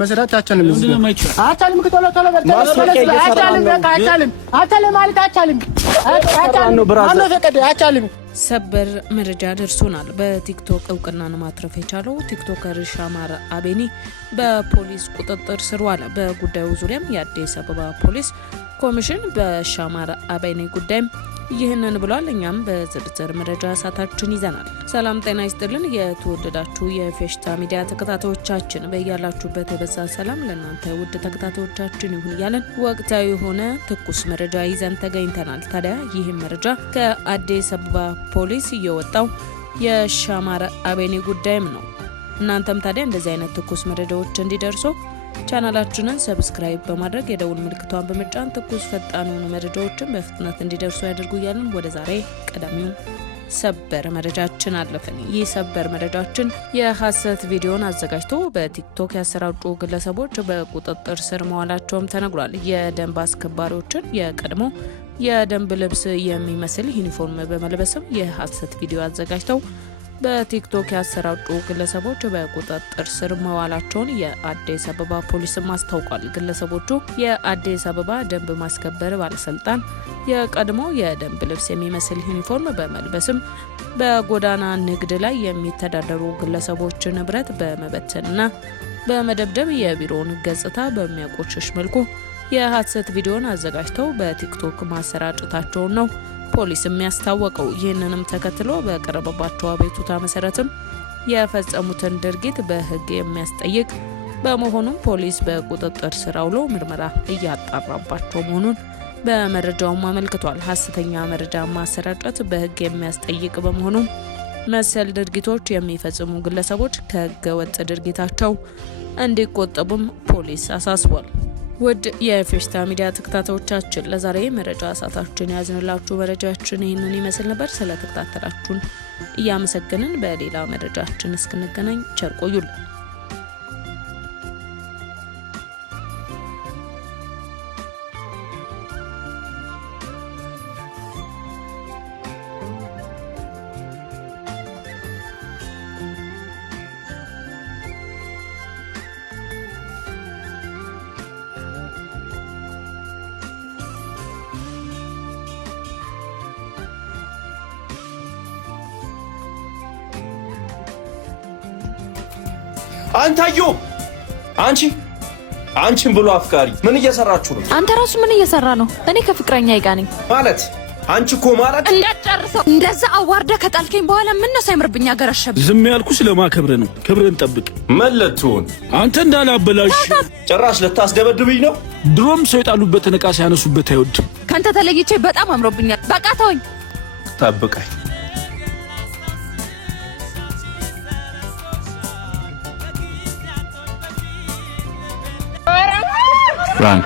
መስራት አቻልም አቻልም ከተላ ተላ አቻልም ማለት አቻልም አቻልም ሰበር መረጃ ደርሶናል። በቲክቶክ እውቅናን ማትረፍ የቻለው ቲክቶከር ሻማር አቤኔ በፖሊስ ቁጥጥር ስር ዋለ። በጉዳዩ ዙሪያም የአዲስ አበባ ፖሊስ ኮሚሽን በሻማር አቤኔ ጉዳይ ይህንን ብሏል። እኛም በዝርዝር መረጃ ሰዓታችን ይዘናል። ሰላም ጤና ይስጥልን። የተወደዳችሁ የፌሽታ ሚዲያ ተከታታዮቻችን በእያላችሁበት የበዛ ሰላም ለእናንተ ውድ ተከታታዮቻችን ይሁን እያለን ወቅታዊ የሆነ ትኩስ መረጃ ይዘን ተገኝተናል። ታዲያ ይህም መረጃ ከአዲስ አበባ ፖሊስ እየወጣው የሻማር አቤኔ ጉዳይም ነው። እናንተም ታዲያ እንደዚህ አይነት ትኩስ መረጃዎች እንዲደርሱ ቻናላችንን ሰብስክራይብ በማድረግ የደውል ምልክቷን በመጫን ትኩስ ፈጣን የሆኑ መረጃዎችን በፍጥነት እንዲደርሱ ያድርጉ እያልን ወደ ዛሬ ቀዳሚው ሰበር መረጃችን አለፈን። ይህ ሰበር መረጃችን የሐሰት ቪዲዮን አዘጋጅቶ በቲክቶክ ያሰራጩ ግለሰቦች በቁጥጥር ስር መዋላቸውም ተነግሯል። የደንብ አስከባሪዎችን የቀድሞ የደንብ ልብስ የሚመስል ዩኒፎርም በመልበስም የሐሰት ቪዲዮ አዘጋጅተው በቲክቶክ ያሰራጩ ግለሰቦች በቁጥጥር ስር መዋላቸውን የአዲስ አበባ ፖሊስም አስታውቋል። ግለሰቦቹ የአዲስ አበባ ደንብ ማስከበር ባለስልጣን የቀድሞ የደንብ ልብስ የሚመስል ዩኒፎርም በመልበስም በጎዳና ንግድ ላይ የሚተዳደሩ ግለሰቦች ንብረት በመበተንና በመደብደብ የቢሮውን ገጽታ በሚያቆሽሽ መልኩ የሐሰት ቪዲዮን አዘጋጅተው በቲክቶክ ማሰራጨታቸውን ነው ፖሊስም ያስታወቀው። ይህንንም ተከትሎ በቀረበባቸው አቤቱታ መሰረትም የፈጸሙትን ድርጊት በሕግ የሚያስጠይቅ በመሆኑም ፖሊስ በቁጥጥር ስር አውሎ ምርመራ እያጣራባቸው መሆኑን በመረጃውም አመልክቷል። ሐሰተኛ መረጃ ማሰራጨት በሕግ የሚያስጠይቅ በመሆኑም መሰል ድርጊቶች የሚፈጽሙ ግለሰቦች ከሕገ ወጥ ድርጊታቸው እንዲቆጠቡም ፖሊስ አሳስቧል። ውድ የፌሽታ ሚዲያ ተከታታዮቻችን ለዛሬ መረጃ ሰዓታችን ያዝንላችሁ መረጃችን ይህንን ይመስል ነበር። ስለተከታተላችሁን እያመሰገንን በሌላ መረጃችን እስክንገናኝ ቸር ቆዩልን። አንታዩ አንቺን ብሎ አፍቃሪ ምን እየሰራችሁ ነው? አንተ ራሱ ምን እየሰራ ነው? እኔ ከፍቅረኛ ይጋነኝ ማለት አንቺ እኮ ማለት እንዳጨርሰው እንደዛ አዋርደ ከጣልከኝ በኋላ ምን ነው ሳይምርብኝ አገረሸብ። ዝም ያልኩሽ ለማከብረ ነው። ክብርን ጠብቅ። መለቱን አንተ እንዳላበላሽ ጭራሽ ልታስደበድብኝ ነው? ድሮም ሰው የጣሉበትን ዕቃ ሲያነሱበት አይወድ። ካንተ ተለይቼ በጣም አምሮብኛል። በቃ ተወኝ። ጠብቀኝ። Run.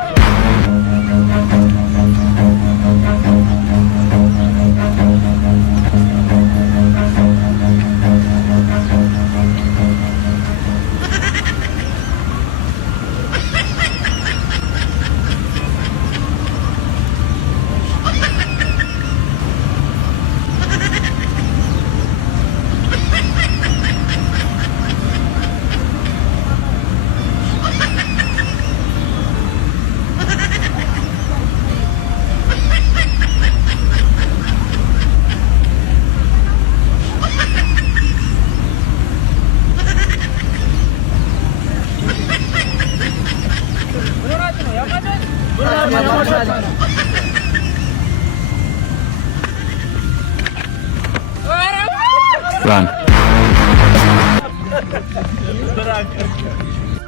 Run.